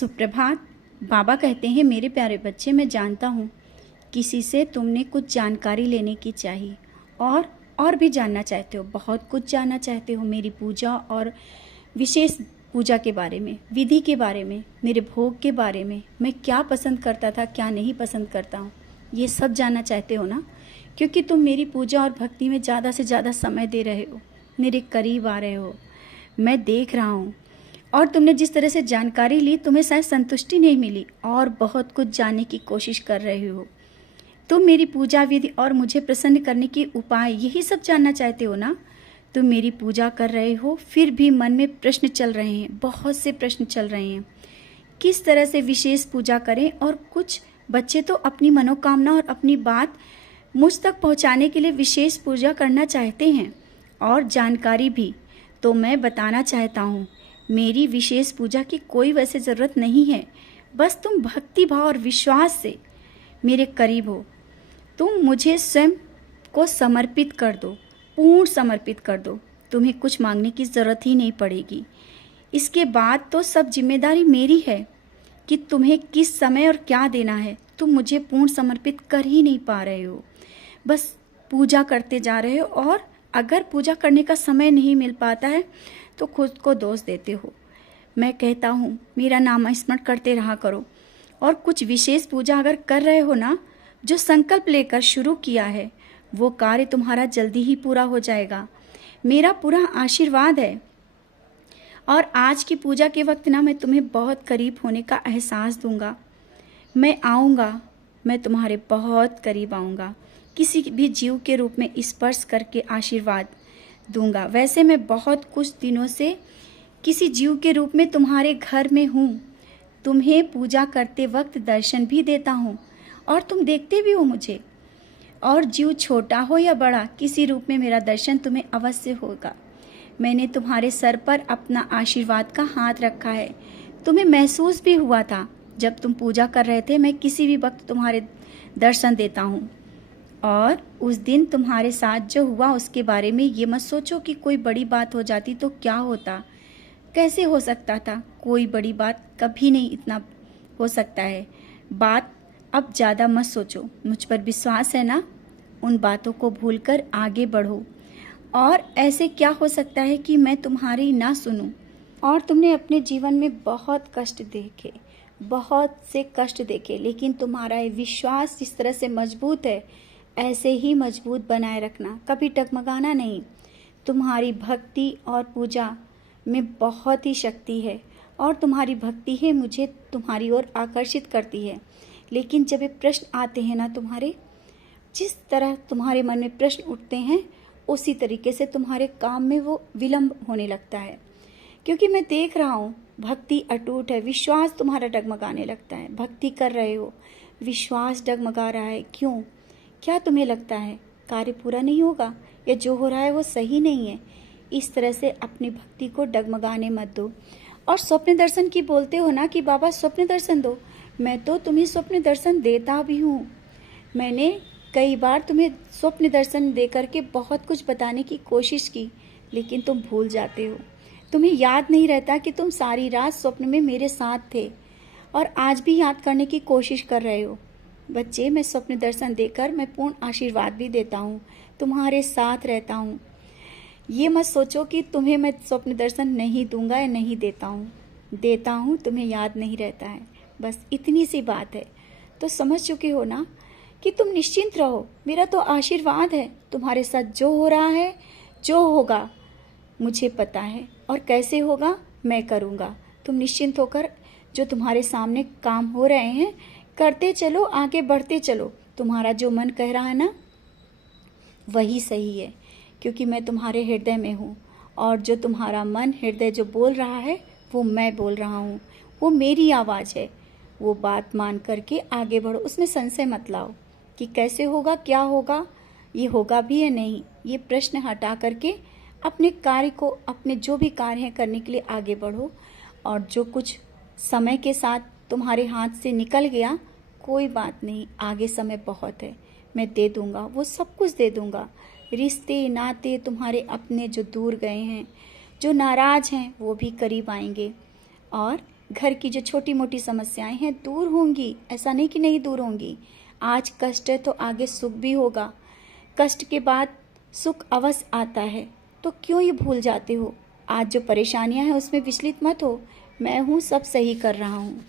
सुप्रभात। बाबा कहते हैं, मेरे प्यारे बच्चे, मैं जानता हूँ किसी से तुमने कुछ जानकारी लेने की चाहिए और भी जानना चाहते हो, बहुत कुछ जानना चाहते हो मेरी पूजा और विशेष पूजा के बारे में, विधि के बारे में, मेरे भोग के बारे में, मैं क्या पसंद करता था, क्या नहीं पसंद करता हूँ, ये सब जानना चाहते हो ना। क्योंकि तुम मेरी पूजा और भक्ति में ज़्यादा से ज़्यादा समय दे रहे हो, मेरे करीब आ रहे हो, मैं देख रहा हूँ। और तुमने जिस तरह से जानकारी ली, तुम्हें शायद संतुष्टि नहीं मिली और बहुत कुछ जानने की कोशिश कर रहे हो। तुम मेरी पूजा विधि और मुझे प्रसन्न करने के उपाय, यही सब जानना चाहते हो ना। तुम मेरी पूजा कर रहे हो, फिर भी मन में प्रश्न चल रहे हैं, बहुत से प्रश्न चल रहे हैं, किस तरह से विशेष पूजा करें। और कुछ बच्चे तो अपनी मनोकामना और अपनी बात मुझ तक पहुंचाने के लिए विशेष पूजा करना चाहते हैं और जानकारी भी। तो मैं बताना चाहता हूँ, मेरी विशेष पूजा की कोई वैसे ज़रूरत नहीं है, बस तुम भक्ति भाव और विश्वास से मेरे करीब हो। तुम मुझे स्वयं को समर्पित कर दो, पूर्ण समर्पित कर दो। तुम्हें कुछ मांगने की ज़रूरत ही नहीं पड़ेगी। इसके बाद तो सब जिम्मेदारी मेरी है कि तुम्हें किस समय और क्या देना है। तुम मुझे पूर्ण समर्पित कर ही नहीं पा रहे हो, बस पूजा करते जा रहे हो। और अगर पूजा करने का समय नहीं मिल पाता है तो खुद को दोष देते हो। मैं कहता हूँ, मेरा नाम स्मरण करते रहा करो। और कुछ विशेष पूजा अगर कर रहे हो ना, जो संकल्प लेकर शुरू किया है, वो कार्य तुम्हारा जल्दी ही पूरा हो जाएगा। मेरा पूरा आशीर्वाद है। और आज की पूजा के वक्त ना, मैं तुम्हें बहुत करीब होने का एहसास दूंगा। मैं आऊँगा, मैं तुम्हारे बहुत करीब आऊँगा, किसी भी जीव के रूप में स्पर्श करके आशीर्वाद दूंगा। वैसे मैं बहुत कुछ दिनों से किसी जीव के रूप में तुम्हारे घर में हूँ। तुम्हें पूजा करते वक्त दर्शन भी देता हूँ और तुम देखते भी हो मुझे। और जीव छोटा हो या बड़ा, किसी रूप में मेरा दर्शन तुम्हें अवश्य होगा। मैंने तुम्हारे सर पर अपना आशीर्वाद का हाथ रखा है। तुम्हें महसूस भी हुआ था जब तुम पूजा कर रहे थे, मैं किसी भी वक्त तुम्हारे दर्शन देता हूँ। और उस दिन तुम्हारे साथ जो हुआ उसके बारे में ये मत सोचो कि कोई बड़ी बात हो जाती तो क्या होता, कैसे हो सकता था। कोई बड़ी बात कभी नहीं इतना हो सकता है। बात अब ज़्यादा मत सोचो, मुझ पर विश्वास है ना। उन बातों को भूलकर आगे बढ़ो। और ऐसे क्या हो सकता है कि मैं तुम्हारी ना सुनूं। और तुमने अपने जीवन में बहुत कष्ट देखे, बहुत से कष्ट देखे, लेकिन तुम्हारा ये विश्वास जिस तरह से मजबूत है, ऐसे ही मजबूत बनाए रखना, कभी डगमगाना नहीं। तुम्हारी भक्ति और पूजा में बहुत ही शक्ति है और तुम्हारी भक्ति है मुझे तुम्हारी ओर आकर्षित करती है। लेकिन जब ये प्रश्न आते हैं ना, तुम्हारे जिस तरह तुम्हारे मन में प्रश्न उठते हैं, उसी तरीके से तुम्हारे काम में वो विलंब होने लगता है। क्योंकि मैं देख रहा हूँ भक्ति अटूट है, विश्वास तुम्हारा डगमगाने लगता है। भक्ति कर रहे हो, विश्वास डगमगा रहा है। क्यों? क्या तुम्हें लगता है कार्य पूरा नहीं होगा या जो हो रहा है वो सही नहीं है? इस तरह से अपनी भक्ति को डगमगाने मत दो। और स्वप्न दर्शन की बोलते हो ना कि बाबा स्वप्न दर्शन दो, मैं तो तुम्हें स्वप्न दर्शन देता भी हूँ। मैंने कई बार तुम्हें स्वप्न दर्शन दे करके बहुत कुछ बताने की कोशिश की, लेकिन तुम भूल जाते हो। तुम्हें याद नहीं रहता कि तुम सारी रात स्वप्न में मेरे साथ थे और आज भी याद करने की कोशिश कर रहे हो। बच्चे, मैं स्वप्न दर्शन देकर मैं पूर्ण आशीर्वाद भी देता हूँ, तुम्हारे साथ रहता हूँ। ये मत सोचो कि तुम्हें मैं स्वप्न दर्शन नहीं दूंगा या नहीं देता हूँ। देता हूँ, तुम्हें याद नहीं रहता है, बस इतनी सी बात है। तो समझ चुके हो ना कि तुम निश्चिंत रहो, मेरा तो आशीर्वाद है। तुम्हारे साथ जो हो रहा है, जो होगा, मुझे पता है, और कैसे होगा मैं करूँगा। तुम निश्चिंत होकर जो तुम्हारे सामने काम हो रहे हैं करते चलो, आगे बढ़ते चलो। तुम्हारा जो मन कह रहा है ना, वही सही है, क्योंकि मैं तुम्हारे हृदय में हूँ। और जो तुम्हारा मन हृदय जो बोल रहा है, वो मैं बोल रहा हूँ, वो मेरी आवाज़ है। वो बात मान करके आगे बढ़ो, उसमें संशय मत लाओ कि कैसे होगा, क्या होगा, ये होगा भी या नहीं। ये प्रश्न हटा करके अपने कार्य को, अपने जो भी कार्य है करने के लिए आगे बढ़ो। और जो कुछ समय के साथ तुम्हारे हाथ से निकल गया, कोई बात नहीं, आगे समय बहुत है, मैं दे दूंगा, वो सब कुछ दे दूंगा। रिश्ते नाते तुम्हारे अपने जो दूर गए हैं, जो नाराज हैं, वो भी करीब आएंगे। और घर की जो छोटी मोटी समस्याएं हैं दूर होंगी, ऐसा नहीं कि नहीं दूर होंगी। आज कष्ट है तो आगे सुख भी होगा, कष्ट के बाद सुख अवश्य आता है। तो क्यों ये भूल जाते हो? आज जो परेशानियां हैं उसमें विचलित मत हो, मैं हूँ, सब सही कर रहा हूँ।